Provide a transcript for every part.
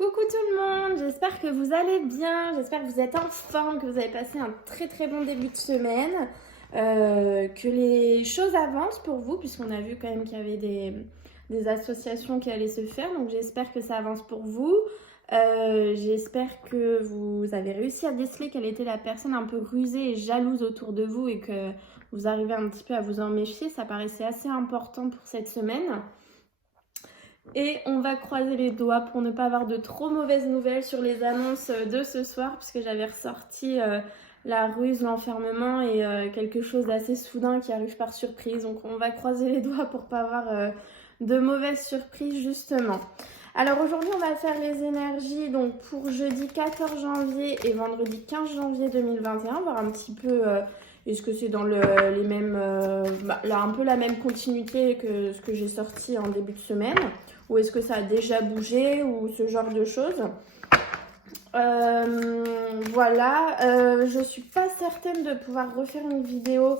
Coucou tout le monde, j'espère que vous allez bien, j'espère que vous êtes en forme, que vous avez passé un très bon début de semaine, que les choses avancent pour vous, puisqu'on a vu quand même qu'il y avait des associations qui allaient se faire, donc j'espère que ça avance pour vous. J'espère que vous avez réussi à déceler quelle était la personne un peu rusée et jalouse autour de vous et que vous arrivez un petit peu à vous en méfier, ça paraissait assez important pour cette semaine. Et on va croiser les doigts pour ne pas avoir de trop mauvaises nouvelles sur les annonces de ce soir, puisque j'avais ressorti la ruse, l'enfermement et quelque chose d'assez soudain qui arrive par surprise. Donc on va croiser les doigts pour pas avoir de mauvaises surprises justement. Alors aujourd'hui on va faire les énergies donc pour jeudi 14 janvier et vendredi 15 janvier 2021, voir un petit peu est-ce que c'est dans les mêmes, là, un peu la même continuité que ce que j'ai sorti en début de semaine, ou est-ce que ça a déjà bougé ou ce genre de choses. Voilà, je suis pas certaine de pouvoir refaire une vidéo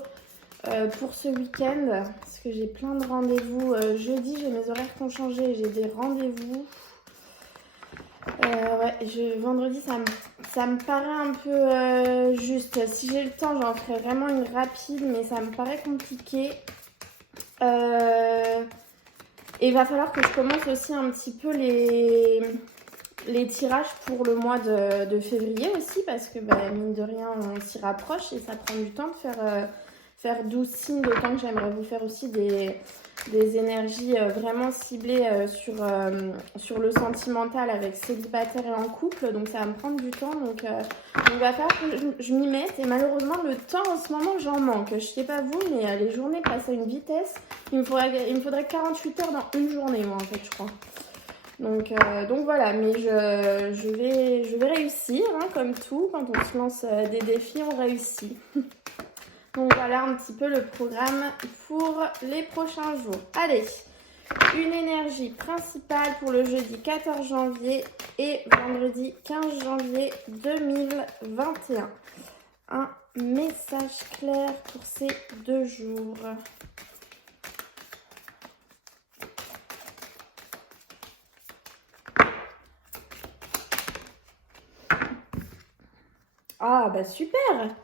pour ce week-end parce que j'ai plein de rendez-vous. Jeudi, j'ai mes horaires qui ont changé, j'ai des rendez-vous. Vendredi, ça me paraît un peu juste. Si j'ai le temps, j'en ferai vraiment une rapide, mais ça me paraît compliqué. Et il va falloir que je commence aussi un petit peu les tirages pour le mois de février aussi, parce que mine de rien, on s'y rapproche et ça prend du temps de faire 12 signes, d'autant que j'aimerais vous faire aussi des énergies vraiment ciblées sur le sentimental avec célibataire et en couple, donc ça va me prendre du temps, donc il va falloir que je m'y mette, et malheureusement le temps en ce moment j'en manque. Je sais pas vous, mais les journées passent à une vitesse, il me faudrait 48 heures dans une journée moi en fait je crois. Donc voilà, mais je vais réussir, hein, comme tout, quand on se lance des défis on réussit. Donc voilà un petit peu le programme pour les prochains jours. Allez, une énergie principale pour le jeudi 14 janvier et vendredi 15 janvier 2021. Un message clair pour ces 2 jours. Ah bah super!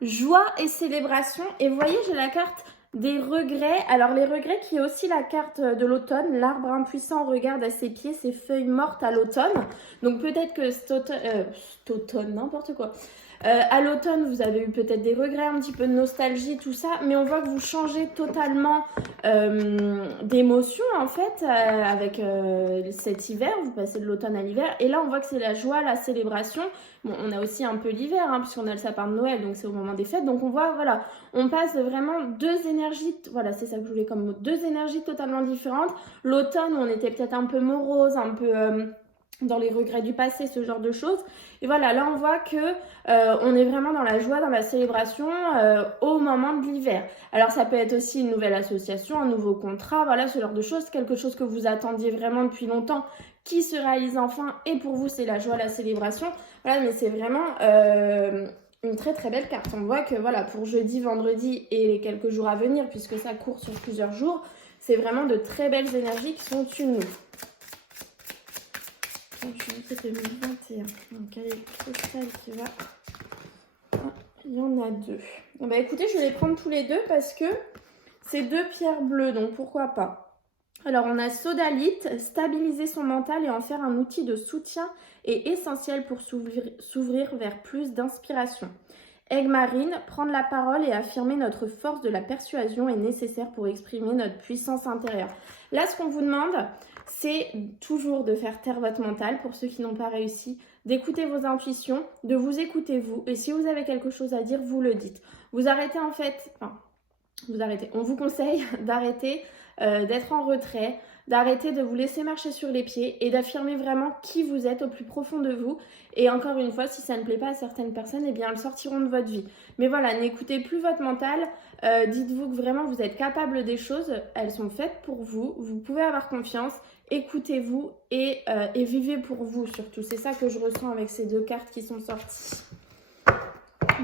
Joie et célébration. Et vous voyez, j'ai la carte des regrets. Alors les regrets qui est aussi la carte de l'automne. L'arbre impuissant regarde à ses pieds ses feuilles mortes à l'automne. Donc peut-être que cet automne, n'importe quoi. À l'automne, vous avez eu peut-être des regrets, un petit peu de nostalgie, tout ça, mais on voit que vous changez totalement d'émotion en fait avec cet hiver, vous passez de l'automne à l'hiver, et là on voit que c'est la joie, la célébration. Bon, on a aussi un peu l'hiver, hein, puisqu'on a le sapin de Noël, donc c'est au moment des fêtes, donc on voit, voilà, on passe vraiment 2 énergies, voilà, c'est ça que je voulais comme mot, 2 énergies totalement différentes. L'automne, on était peut-être un peu morose, un peu dans les regrets du passé, ce genre de choses. Et voilà, là on voit que on est vraiment dans la joie, dans la célébration au moment de l'hiver. Alors ça peut être aussi une nouvelle association, un nouveau contrat, voilà, ce genre de choses, quelque chose que vous attendiez vraiment depuis longtemps, qui se réalise enfin, et pour vous c'est la joie, la célébration. Voilà, mais c'est vraiment une très belle carte. On voit que voilà, pour jeudi, vendredi et les quelques jours à venir, puisque ça court sur plusieurs jours, c'est vraiment de très belles énergies qui sont au-dessus de nous. Janvier 2021. Donc, quelle est celle qui va... Ah, il y en a 2. Bah, écoutez, je vais les prendre tous les deux parce que c'est 2 pierres bleues, donc pourquoi pas. Alors, on a sodalite, stabiliser son mental et en faire un outil de soutien est essentiel pour s'ouvrir vers plus d'inspiration. Aigle marine, prendre la parole et affirmer notre force de la persuasion est nécessaire pour exprimer notre puissance intérieure. Là, ce qu'on vous demande, c'est toujours de faire taire votre mental, pour ceux qui n'ont pas réussi, d'écouter vos intuitions, de vous écouter vous, et si vous avez quelque chose à dire, vous le dites. Vous arrêtez en fait, on vous conseille d'arrêter d'être en retrait, d'arrêter de vous laisser marcher sur les pieds et d'affirmer vraiment qui vous êtes au plus profond de vous. Et encore une fois, si ça ne plaît pas à certaines personnes, eh bien elles sortiront de votre vie. Mais voilà, n'écoutez plus votre mental, dites-vous que vraiment vous êtes capable des choses, elles sont faites pour vous, vous pouvez avoir confiance, écoutez-vous et vivez pour vous surtout. C'est ça que je ressens avec ces 2 cartes qui sont sorties.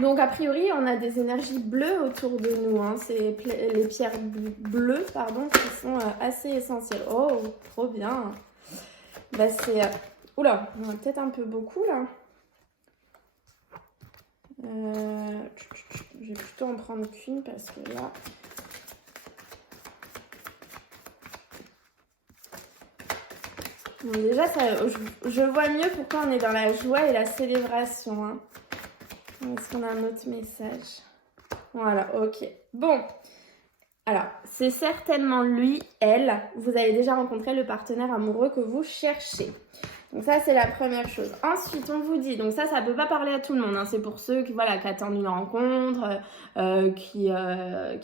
Donc a priori on a des énergies bleues autour de nous, hein. C'est les pierres bleues qui sont assez essentielles. Oh, trop bien. Bah, c'est Oula, on a peut-être un peu beaucoup là. Je vais plutôt en prendre qu'une parce que là... Bon, déjà, je vois mieux pourquoi on est dans la joie et la célébration. Hein. Est-ce qu'on a un autre message? Voilà, ok. Bon, alors, c'est certainement lui, elle. Vous avez déjà rencontré le partenaire amoureux que vous cherchez. Donc ça, c'est la première chose. Ensuite, on vous dit, donc ça peut pas parler à tout le monde. Hein. C'est pour ceux qui attendent une rencontre, qui ont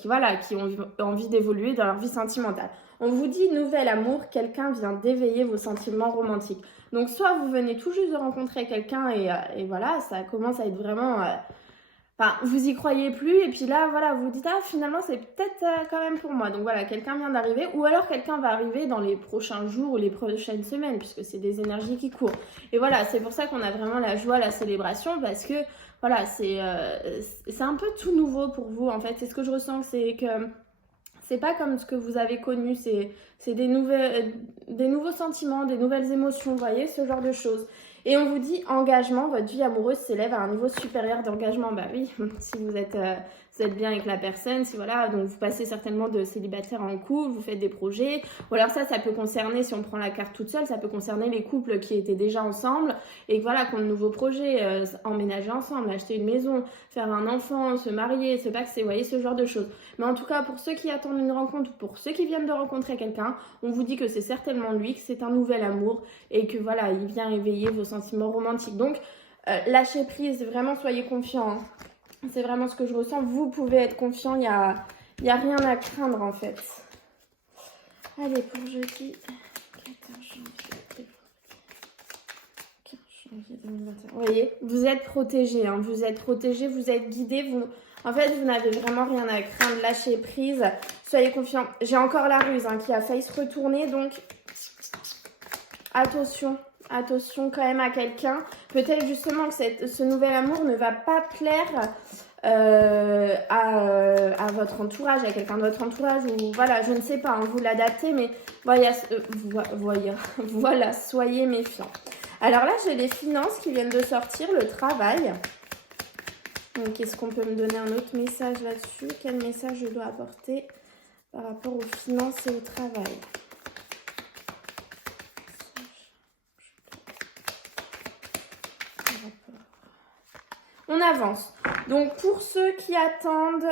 envie d'évoluer dans leur vie sentimentale. On vous dit, nouvel amour, quelqu'un vient d'éveiller vos sentiments romantiques. Donc soit vous venez tout juste de rencontrer quelqu'un et voilà, ça commence à être vraiment... Enfin, vous y croyez plus et puis là, voilà, vous vous dites, ah, finalement, c'est peut-être quand même pour moi. Donc voilà, quelqu'un vient d'arriver ou alors quelqu'un va arriver dans les prochains jours ou les prochaines semaines puisque c'est des énergies qui courent. Et voilà, c'est pour ça qu'on a vraiment la joie, la célébration parce que, voilà, c'est un peu tout nouveau pour vous, en fait. C'est ce que je ressens, c'est que c'est pas comme ce que vous avez connu, c'est des nouveaux sentiments, des nouvelles émotions, vous voyez, ce genre de choses. Et on vous dit engagement, votre vie amoureuse s'élève à un niveau supérieur d'engagement. Bah oui, si vous êtes bien avec la personne, si voilà, donc vous passez certainement de célibataire en couple, vous faites des projets. Ou alors ça peut concerner, si on prend la carte toute seule, ça peut concerner les couples qui étaient déjà ensemble et voilà, qui ont de nouveaux projets, emménager ensemble, acheter une maison, faire un enfant, se marier, se paxer, vous voyez, ce genre de choses. Mais en tout cas, pour ceux qui attendent une rencontre, pour ceux qui viennent de rencontrer quelqu'un, on vous dit que c'est certainement lui, que c'est un nouvel amour et que voilà, il vient éveiller vos sentiments romantiques. Donc, lâchez prise, vraiment soyez confiants. Hein. C'est vraiment ce que je ressens. Vous pouvez être confiant, il y a rien à craindre en fait. Allez, pour jeudi 14 janvier. 15 janvier 2021. Vous voyez, vous êtes protégés, hein, vous êtes protégés, vous êtes guidés. En fait, vous n'avez vraiment rien à craindre. Lâchez prise, soyez confiants. J'ai encore la ruse qui a failli se retourner, donc attention. Attention quand même à quelqu'un. Peut-être justement que ce nouvel amour ne va pas plaire à votre entourage, à quelqu'un de votre entourage ou voilà, je ne sais pas, vous l'adaptez, mais voilà, soyez méfiants. Alors là, j'ai les finances qui viennent de sortir, le travail. Donc, est-ce qu'on peut me donner un autre message là-dessus? Quel message je dois apporter par rapport aux finances et au travail? On avance. Donc pour ceux qui attendent,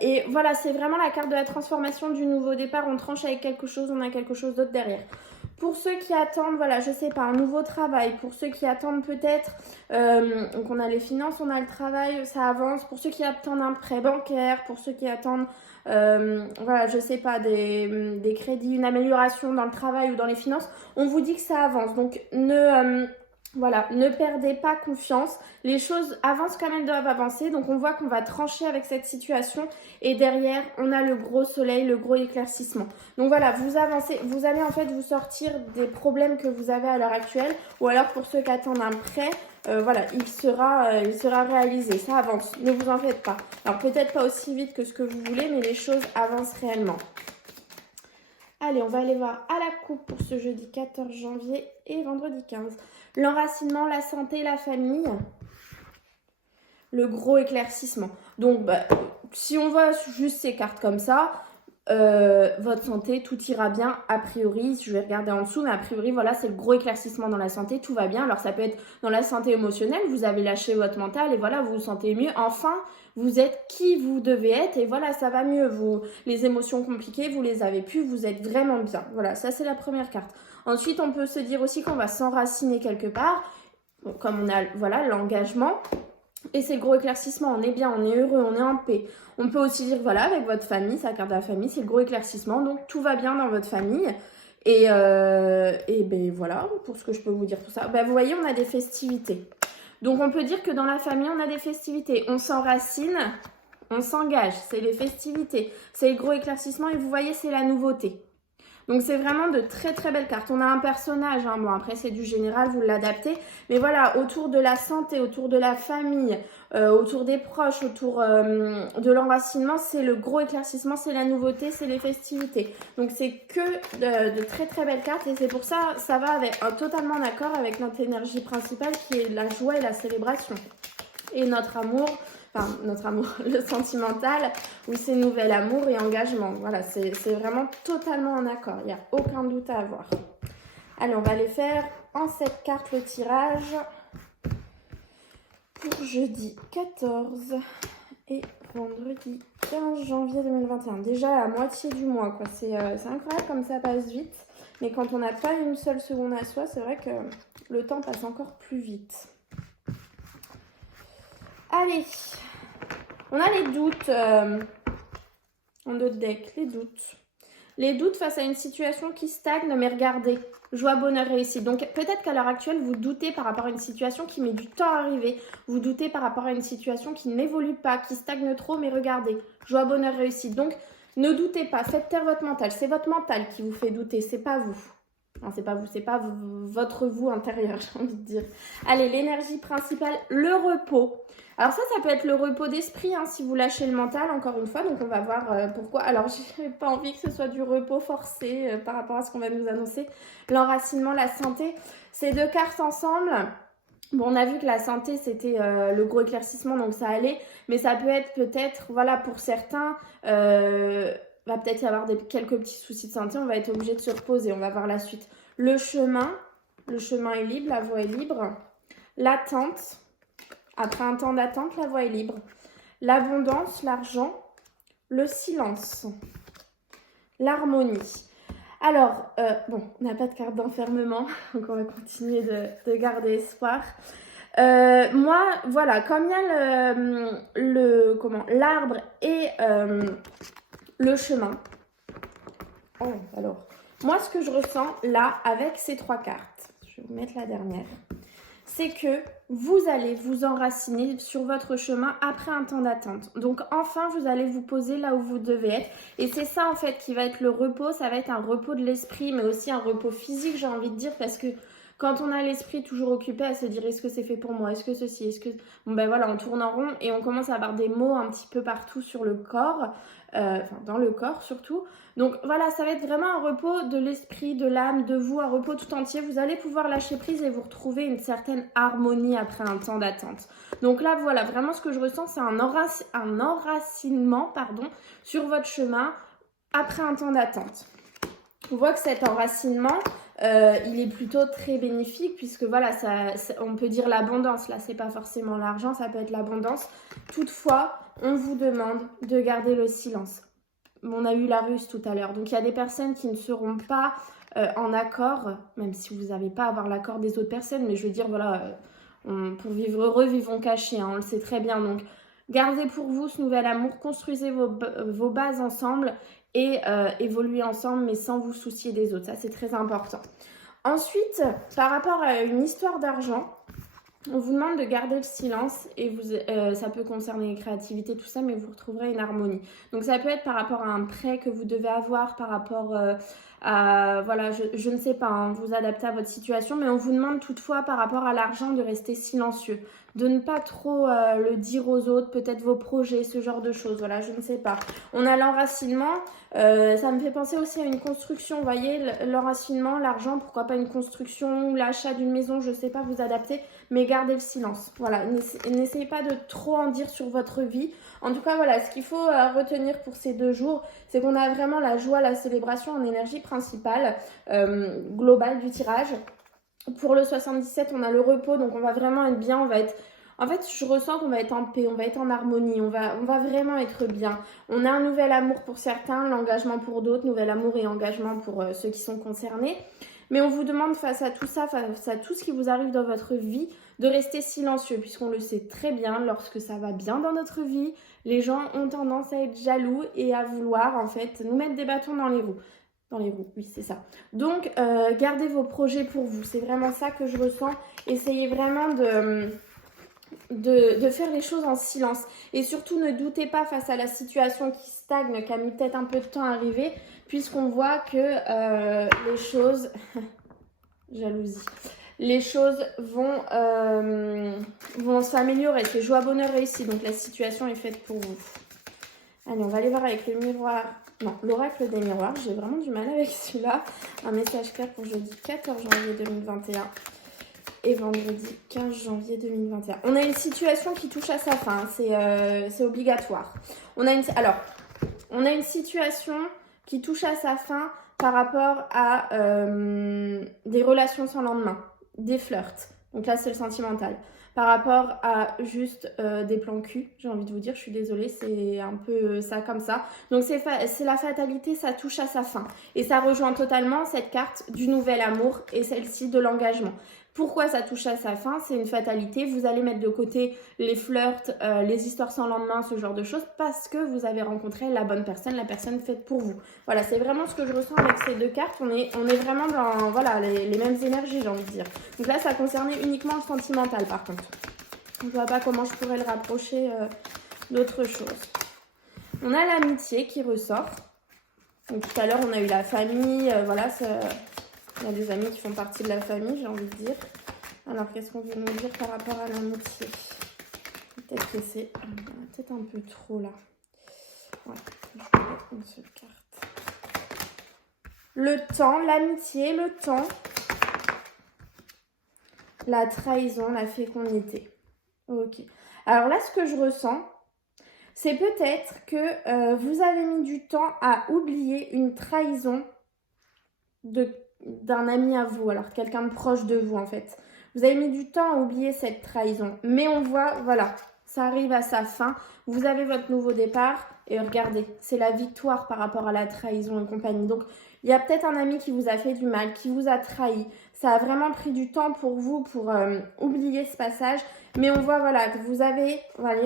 et voilà, c'est vraiment la carte de la transformation du nouveau départ. On tranche avec quelque chose, on a quelque chose d'autre derrière. Pour ceux qui attendent, voilà, je sais pas, un nouveau travail. Pour ceux qui attendent peut-être, donc on a les finances, on a le travail, ça avance. Pour ceux qui attendent un prêt bancaire, pour ceux qui attendent, voilà, je sais pas, des crédits, une amélioration dans le travail ou dans les finances, on vous dit que ça avance. Donc ne perdez pas confiance. Les choses avancent quand même, doivent avancer. Donc on voit qu'on va trancher avec cette situation. Et derrière, on a le gros soleil, le gros éclaircissement. Donc voilà, vous avancez. Vous allez en fait vous sortir des problèmes que vous avez à l'heure actuelle. Ou alors pour ceux qui attendent un prêt, voilà, il sera réalisé. Ça avance. Ne vous en faites pas. Alors peut-être pas aussi vite que ce que vous voulez, mais les choses avancent réellement. Allez, on va aller voir à la coupe pour ce jeudi 14 janvier et vendredi 15. L'enracinement, la santé, la famille. Le gros éclaircissement. Donc, si on voit juste ces cartes comme ça, votre santé, tout ira bien a priori. Je vais regarder en dessous, mais a priori, voilà, c'est le gros éclaircissement dans la santé. Tout va bien. Alors, ça peut être dans la santé émotionnelle. Vous avez lâché votre mental et voilà, vous vous sentez mieux. Enfin, vous êtes qui vous devez être et voilà, ça va mieux. Les émotions compliquées, vous les avez plus. Vous êtes vraiment bien. Voilà, ça, c'est la première carte. Ensuite, on peut se dire aussi qu'on va s'enraciner quelque part. Bon, comme on a, voilà, l'engagement. Et c'est le gros éclaircissement, on est bien, on est heureux, on est en paix. On peut aussi dire, voilà, avec votre famille, sa carte de la famille, c'est le gros éclaircissement. Donc, tout va bien dans votre famille. Et ben voilà, pour ce que je peux vous dire tout ça. Ben, vous voyez, on a des festivités. Donc, on peut dire que dans la famille, on a des festivités. On s'enracine, on s'engage. C'est les festivités. C'est le gros éclaircissement et vous voyez, c'est la nouveauté. Donc c'est vraiment de très très belles cartes. On a un personnage, hein. Bon après c'est du général, vous l'adaptez. Mais voilà, autour de la santé, autour de la famille, autour des proches, autour de l'enracinement, c'est le gros éclaircissement, c'est la nouveauté, c'est les festivités. Donc c'est que de très très belles cartes et c'est pour ça, ça va avec, totalement en accord avec notre énergie principale qui est la joie et la célébration. Et notre amour, le sentimental, oui, c'est nouvel amour et engagement. Voilà, c'est vraiment totalement en accord. Il n'y a aucun doute à avoir. Allez, on va aller faire en 7 cartes le tirage pour jeudi 14 et vendredi 15 janvier 2021. Déjà la moitié du mois, quoi. C'est incroyable comme ça passe vite. Mais quand on n'a pas une seule seconde à soi, c'est vrai que le temps passe encore plus vite. Allez, on a les doutes en d'autres decks, les doutes. Les doutes face à une situation qui stagne, mais regardez, joie, bonheur, réussite. Donc peut-être qu'à l'heure actuelle, vous doutez par rapport à une situation qui met du temps à arriver. Vous doutez par rapport à une situation qui n'évolue pas, qui stagne trop, mais regardez, joie, bonheur, réussite. Donc ne doutez pas, faites taire votre mental. C'est votre mental qui vous fait douter, c'est pas vous. Non, c'est pas vous, c'est pas votre vous intérieur, j'ai envie de dire. Allez, l'énergie principale, le repos. Alors ça peut être le repos d'esprit, hein, si vous lâchez le mental, encore une fois. Donc on va voir pourquoi. Alors j'ai pas envie que ce soit du repos forcé par rapport à ce qu'on va nous annoncer. L'enracinement, la santé, ces deux cartes ensemble. Bon, on a vu que la santé, c'était le gros éclaircissement, donc ça allait. Mais ça peut être peut-être, voilà, pour certains... va peut-être y avoir quelques petits soucis de santé, on va être obligé de se reposer, on va voir la suite. Le chemin est libre, la voie est libre. L'attente, après un temps d'attente, la voie est libre. L'abondance, l'argent, le silence, l'harmonie. Alors, bon, on n'a pas de carte d'enfermement, donc on va continuer de garder espoir. Moi, voilà, comme il y a l'arbre et... le chemin. Oh, alors, moi, ce que je ressens là, avec ces 3 cartes, je vais vous mettre la dernière, c'est que vous allez vous enraciner sur votre chemin après un temps d'attente. Donc, enfin, vous allez vous poser là où vous devez être. Et c'est ça, en fait, qui va être le repos. Ça va être un repos de l'esprit, mais aussi un repos physique, j'ai envie de dire, parce que quand on a l'esprit toujours occupé à se dire est-ce que c'est fait pour moi, est-ce que ceci, est-ce que... Bon ben voilà, on tourne en rond et on commence à avoir des maux un petit peu partout sur le corps, dans le corps surtout. Donc voilà, ça va être vraiment un repos de l'esprit, de l'âme, de vous, un repos tout entier. Vous allez pouvoir lâcher prise et vous retrouver une certaine harmonie après un temps d'attente. Donc là, voilà, vraiment ce que je ressens, c'est un enracinement sur votre chemin après un temps d'attente. On voit que cet enracinement... il est plutôt très bénéfique puisque voilà, on peut dire l'abondance. Là, c'est pas forcément l'argent, ça peut être l'abondance. Toutefois, on vous demande de garder le silence. On a eu la ruse tout à l'heure. Donc, il y a des personnes qui ne seront pas en accord, même si vous n'avez pas à avoir l'accord des autres personnes. Mais je veux dire, voilà, pour vivre heureux, vivons cachés. Hein, on le sait très bien. Donc, gardez pour vous ce nouvel amour. Construisez vos bases ensemble. Et évoluer ensemble mais sans vous soucier des autres, ça c'est très important. Ensuite, par rapport à une histoire d'argent, on vous demande de garder le silence et ça peut concerner les créativités, tout ça, mais vous retrouverez une harmonie. Donc ça peut être par rapport à un prêt que vous devez avoir, par rapport à, voilà, je ne sais pas, hein, vous adaptez à votre situation, mais on vous demande toutefois par rapport à l'argent de rester silencieux, de ne pas trop le dire aux autres, peut-être vos projets, ce genre de choses, voilà, je ne sais pas. On a l'enracinement, ça me fait penser aussi à une construction, vous voyez, l'enracinement, l'argent, pourquoi pas une construction, l'achat d'une maison, je ne sais pas, vous adapter, mais gardez le silence. Voilà, n'essayez pas de trop en dire sur votre vie. En tout cas, voilà, ce qu'il faut retenir pour ces 2 jours, c'est qu'on a vraiment la joie, la célébration en énergie principale, globale du tirage. Pour le 77, on a le repos, donc on va vraiment être bien, on va être... En fait, je ressens qu'on va être en paix, on va être en harmonie, on va vraiment être bien. On a un nouvel amour pour certains, l'engagement pour d'autres, nouvel amour et engagement pour ceux qui sont concernés. Mais on vous demande face à tout ça, face à tout ce qui vous arrive dans votre vie, de rester silencieux, puisqu'on le sait très bien, lorsque ça va bien dans notre vie, les gens ont tendance à être jaloux et à vouloir en fait nous mettre des bâtons dans les roues. Dans les roues, oui, c'est ça. Donc, gardez vos projets pour vous. C'est vraiment ça que je ressens. Essayez vraiment de faire les choses en silence. Et surtout, ne doutez pas face à la situation qui stagne, qui a mis peut-être un peu de temps à arriver, puisqu'on voit que les choses... Jalousie. Les choses vont s'améliorer. C'est joie, bonheur, réussi. Donc la situation est faite pour vous. Allez, on va aller voir avec le miroir. Non, l'oracle des miroirs. J'ai vraiment du mal avec celui-là. Un message clair pour jeudi 14 janvier 2021 et vendredi 15 janvier 2021. On a une situation qui touche à sa fin. C'est obligatoire. Alors, on a une situation qui touche à sa fin par rapport à des relations sans lendemain, des flirts. Donc là, c'est le sentimental. Par rapport à juste des plans cul, j'ai envie de vous dire, je suis désolée, c'est un peu ça comme ça. Donc c'est la fatalité, ça touche à sa fin. Et ça rejoint totalement cette carte du nouvel amour et celle-ci de l'engagement. Pourquoi ça touche à sa fin? C'est une fatalité. Vous allez mettre de côté les flirts, les histoires sans lendemain, ce genre de choses, parce que vous avez rencontré la bonne personne, la personne faite pour vous. Voilà, c'est vraiment ce que je ressens avec ces deux cartes. On est vraiment dans voilà, les mêmes énergies, j'ai envie de dire. Donc là, ça concernait uniquement le sentimental, par contre. Je ne vois pas comment je pourrais le rapprocher d'autre chose. On a l'amitié qui ressort. Donc tout à l'heure, on a eu la famille, voilà, ça... Il y a des amis qui font partie de la famille, j'ai envie de dire. Alors, qu'est-ce qu'on veut nous dire par rapport à l'amitié? Peut-être que c'est peut-être un peu trop là. Ouais, je vais mettre une seule carte. Le temps, l'amitié, le temps. La trahison, la fécondité. Ok. Alors là, ce que je ressens, c'est peut-être que vous avez mis du temps à oublier une trahison d'un ami à vous, alors quelqu'un de proche de vous en fait. Vous avez mis du temps à oublier cette trahison, mais on voit, voilà, ça arrive à sa fin. Vous avez votre nouveau départ et regardez, c'est la victoire par rapport à la trahison et compagnie. Donc, il y a peut-être un ami qui vous a fait du mal, qui vous a trahi. Ça a vraiment pris du temps pour vous pour oublier ce passage, mais on voit, voilà, que vous avez, voilà,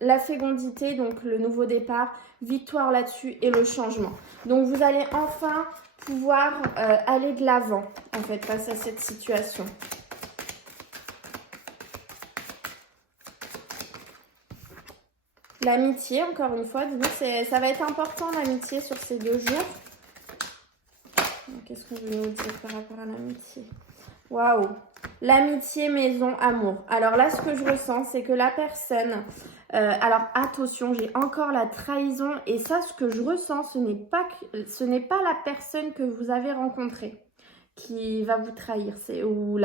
la fécondité, donc le nouveau départ, victoire là-dessus et le changement. Donc, vous allez enfin pouvoir aller de l'avant en fait face à cette situation. L'amitié, encore une fois, ça va être important l'amitié sur ces 2 jours. Qu'est-ce qu'on veut nous dire par rapport à l'amitié? Waouh! L'amitié, maison, amour. Alors là, ce que je ressens, c'est que la personne... alors attention, j'ai encore la trahison. Et ça, ce que je ressens, ce n'est pas la personne que vous avez rencontrée qui va vous trahir. Ou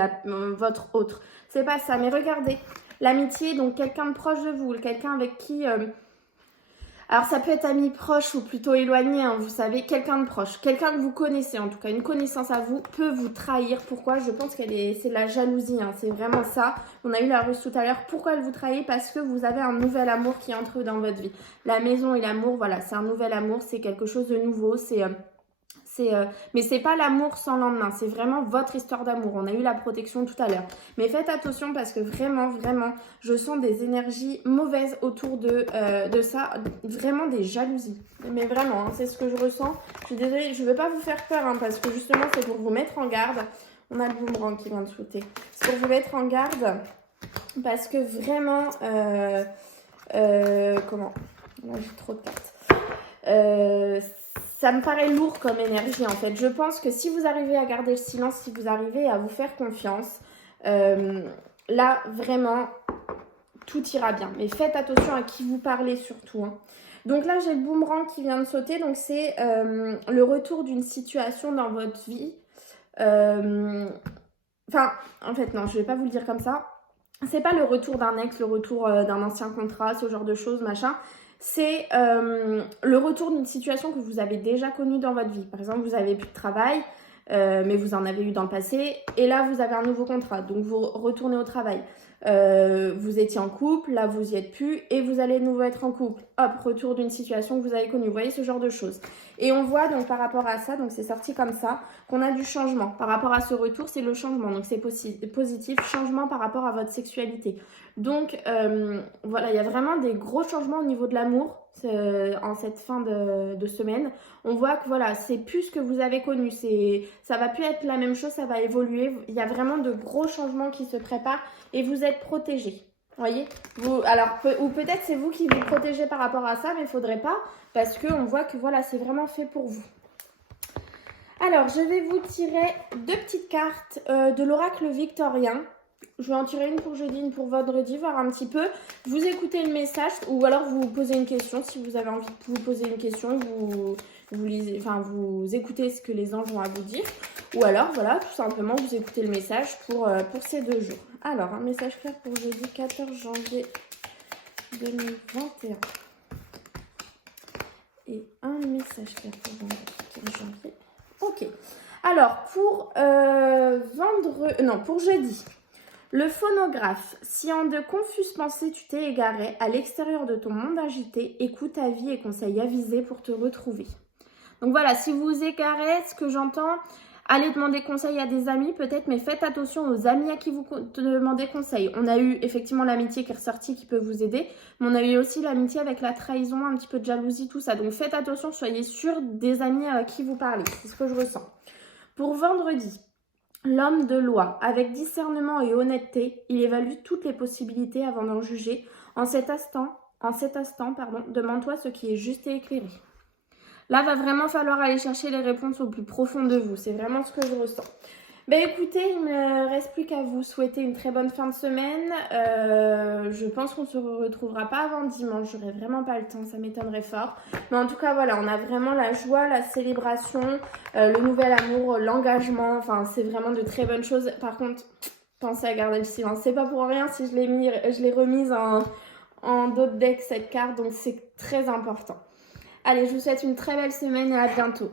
votre autre. C'est pas ça. Mais regardez, l'amitié, donc quelqu'un de proche de vous, quelqu'un avec qui... alors ça peut être ami proche ou plutôt éloigné, hein, vous savez, quelqu'un de proche, quelqu'un que vous connaissez en tout cas, une connaissance à vous peut vous trahir. Pourquoi? Je pense c'est de la jalousie, hein, c'est vraiment ça. On a eu la russe tout à l'heure. Pourquoi elle vous trahit? Parce que vous avez un nouvel amour qui entre dans votre vie. La maison et l'amour, voilà, c'est un nouvel amour, c'est quelque chose de nouveau, mais c'est pas l'amour sans lendemain, c'est vraiment votre histoire d'amour. On a eu la protection tout à l'heure. Mais faites attention parce que vraiment, je sens des énergies mauvaises autour de ça. Vraiment des jalousies. Mais vraiment, hein, c'est ce que je ressens. Je suis désolée, je veux pas vous faire peur hein, parce que justement, c'est pour vous mettre en garde. On a le boomerang qui vient de sauter. C'est pour vous mettre en garde parce que vraiment... comment? Là, j'ai trop de cartes. Ça me paraît lourd comme énergie en fait. Je pense que si vous arrivez à garder le silence, si vous arrivez à vous faire confiance, là vraiment tout ira bien. Mais faites attention à qui vous parlez surtout. Hein. Donc là j'ai le boomerang qui vient de sauter. Donc c'est le retour d'une situation dans votre vie. Enfin en fait non, je vais pas vous le dire comme ça. C'est pas le retour d'un ex, le retour d'un ancien contrat, ce genre de choses, machin. C'est le retour d'une situation que vous avez déjà connue dans votre vie. Par exemple, vous avez plus de travail, mais vous en avez eu dans le passé. Et là, vous avez un nouveau contrat. Donc, vous retournez au travail. Vous étiez en couple, là, vous y êtes plus. Et vous allez de nouveau être en couple. Hop, retour d'une situation que vous avez connue. Vous voyez ce genre de choses. Et on voit donc par rapport à ça, donc c'est sorti comme ça, qu'on a du changement. Par rapport à ce retour, c'est le changement. Donc, c'est positif. Changement par rapport à votre sexualité. Donc, voilà, il y a vraiment des gros changements au niveau de l'amour en cette fin de semaine. On voit que voilà, c'est plus ce que vous avez connu. Ça va plus être la même chose, ça va évoluer. Il y a vraiment de gros changements qui se préparent et vous êtes protégés. Voyez, ou peut-être c'est vous qui vous protégez par rapport à ça, mais il ne faudrait pas, parce qu'on voit que voilà, c'est vraiment fait pour vous. Alors, je vais vous tirer 2 petites cartes de l'oracle victorien. Je vais en tirer une pour jeudi, une pour vendredi, voir un petit peu. Vous écoutez le message ou alors vous posez une question. Si vous avez envie de vous poser une question, vous lisez, enfin, vous écoutez ce que les anges ont à vous dire. Ou alors, voilà, tout simplement, vous écoutez le message pour ces 2 jours. Alors, un message clair pour jeudi 14 janvier 2021. Et un message clair pour vendredi 15 janvier. Ok. Alors, pour jeudi. Le phonographe, si en de confuses pensées tu t'es égaré, à l'extérieur de ton monde agité, écoute avis et conseils avisés pour te retrouver. Donc voilà, si vous vous égarez, ce que j'entends, allez demander conseil à des amis peut-être, mais faites attention aux amis à qui vous demandez conseil. On a eu effectivement l'amitié qui est ressortie, qui peut vous aider, mais on a eu aussi l'amitié avec la trahison, un petit peu de jalousie, tout ça. Donc faites attention, soyez sûr des amis à qui vous parlez, c'est ce que je ressens. Pour vendredi, l'homme de loi, avec discernement et honnêteté, il évalue toutes les possibilités avant d'en juger. En cet instant, demande-toi ce qui est juste et éclairé. Là, va vraiment falloir aller chercher les réponses au plus profond de vous. C'est vraiment ce que je ressens. Ben écoutez, il ne me reste plus qu'à vous souhaiter une très bonne fin de semaine. Je pense qu'on ne se retrouvera pas avant dimanche. J'aurai vraiment pas le temps, ça m'étonnerait fort. Mais en tout cas, voilà, on a vraiment la joie, la célébration, le nouvel amour, l'engagement. Enfin, c'est vraiment de très bonnes choses. Par contre, pensez à garder le silence. C'est pas pour rien si je l'ai remise en dos de deck cette carte. Donc c'est très important. Allez, je vous souhaite une très belle semaine et à bientôt.